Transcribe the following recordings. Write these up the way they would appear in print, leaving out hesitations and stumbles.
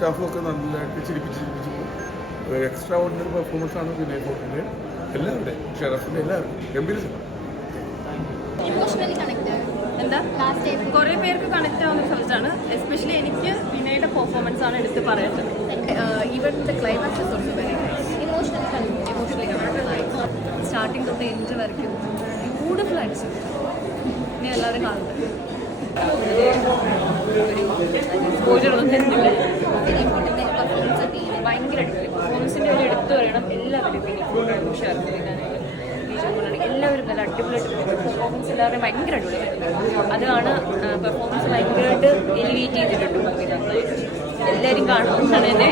സ്റ്റാഫും നല്ലതായിട്ട് ചിരിപ്പിച്ച് പോകും. എക്സ്ട്രാ ഓർഡിനറി പെർഫോമൻസാണ് വിനയ് ഫോർട്ടിൻ്റെ എല്ലാവരുടെ ഷെറഫിൻ്റെ എല്ലാവരും ഗംഭീര സിനിമ. എന്താ കുറേ പേർക്ക് കണക്ട് ആവുന്ന സബ്ജക്റ്റാണ്. എസ്പെഷ്യലി എനിക്ക് വിനയുടെ പെർഫോമൻസ് ആണ് എടുത്ത് പറയേണ്ടത്. Even the climax is also very emotionally starting തൊട്ട് എൻഡ് വരയ്ക്കും ബ്യൂട്ടിഫുൾ ആയിട്ട് ഇനി എല്ലാവരും കാണുന്നത് ഭയങ്കര അടിപൊളി പെർഫോമൻസിൻ്റെ ഒരു എടുത്തു പറയണം. എല്ലാവരും എല്ലാവരും നല്ല അടിപൊളിയായിട്ട് പെർഫോമൻസ് എല്ലാവരും ഭയങ്കര അടിപൊളിയായിരുന്നു. അതാണ് പെർഫോമൻസ് ഭയങ്കരമായിട്ട് എലിവേറ്റ് ചെയ്തിട്ടുണ്ട് മൂവി. എല്ലാവരും കാണുമെന്നാണ് എൻ്റെ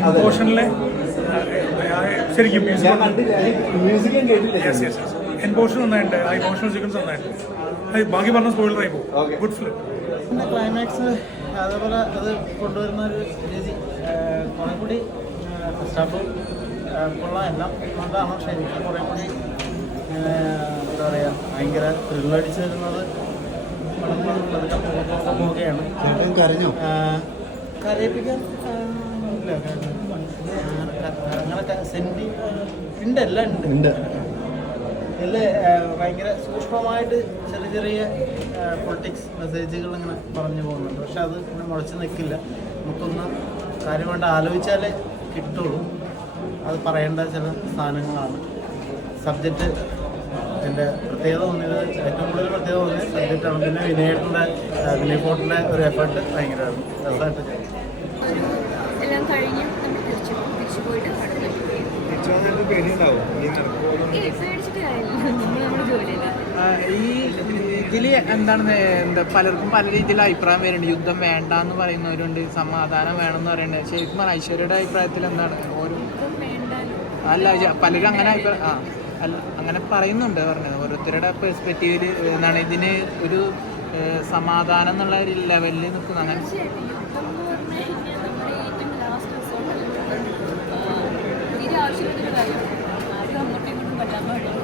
എൻപോഷനിലെ ശരിക്കും എൻപോഷൻ നന്നായിട്ടുണ്ട്. ആ ഇമോഷണൽ സീക്വൻസ് നന്നായിട്ടുണ്ട്. ബാക്കി പറഞ്ഞ സ്പോയിലറായി പോകും. Good film. ക്ലൈമാക്സ് അതേപോലെ അത് കൊണ്ടുവരുന്ന ഒരു രീതി കുറേ കൂടി സ്റ്റാഫ് കൊള്ളാം. എല്ലാം നല്ലതാണ്. പക്ഷേ എനിക്ക് കുറേ കൂടി എന്താ പറയുക ഭയങ്കര ത്രില്ലടിച്ച് വരുന്നത് ഒക്കെയാണ്. കരയിപ്പിക്കാൻ ഇല്ല അങ്ങനൊക്കെ സെൻറ്റി ഉണ്ട്. എല്ലാം ഉണ്ട്. ഇതിൽ ഭയങ്കര സൂക്ഷ്മമായിട്ട് ചെറിയ ചെറിയ പൊളിറ്റിക്സ് മെസ്സേജുകൾ ഇങ്ങനെ പറഞ്ഞു പോകുന്നുണ്ട്. പക്ഷെ അത് ഇങ്ങനെ മുളച്ച് നിൽക്കില്ല. നമുക്കൊന്ന് കാര്യമായിട്ട് ആലോചിച്ചാലേ കിട്ടുള്ളൂ. അത് പറയേണ്ട ചില സാധനങ്ങളാണ്. സബ്ജക്റ്റ് ഇതിൻ്റെ പ്രത്യേകത തോന്നിയത്, ഏറ്റവും കൂടുതൽ പ്രത്യേകത തോന്നിയത് സബ്ജക്റ്റാണ്. പിന്നെ വിനയ് ഫോർട്ടിൻ്റെ ഒരു എഫേർട്ട് ഭയങ്കര രസമായിട്ട് എല്ലാം കഴിഞ്ഞ് നമ്മൾ തിരിച്ചു പോയിട്ട് ഇതിൽ എന്താണ് പലർക്കും പല രീതിയിൽ അഭിപ്രായം വരുന്നുണ്ട്. യുദ്ധം വേണ്ട എന്ന് പറയുന്നവരുണ്ട്, സമാധാനം വേണമെന്ന് പറയുന്നുണ്ട്. ശരിക്കും പറഞ്ഞാൽ ഐശ്വര്യയുടെ അഭിപ്രായത്തിൽ എന്താണ്? ഓരോ അല്ല പലരും അങ്ങനെ അങ്ങനെ പറയുന്നുണ്ട് പറഞ്ഞത്. ഓരോരുത്തരുടെ പെർസ്പെക്റ്റീവിൽ എന്താണ് ഇതിന് ഒരു സമാധാനം എന്നുള്ള ഒരു ലെവലിൽ നിൽക്കുന്നു. അങ്ങനെ ആവശ്യമുള്ളൊരു കാര്യം അത് അങ്ങോട്ടും ഇങ്ങോട്ടും പറ്റാൻ പാടില്ല.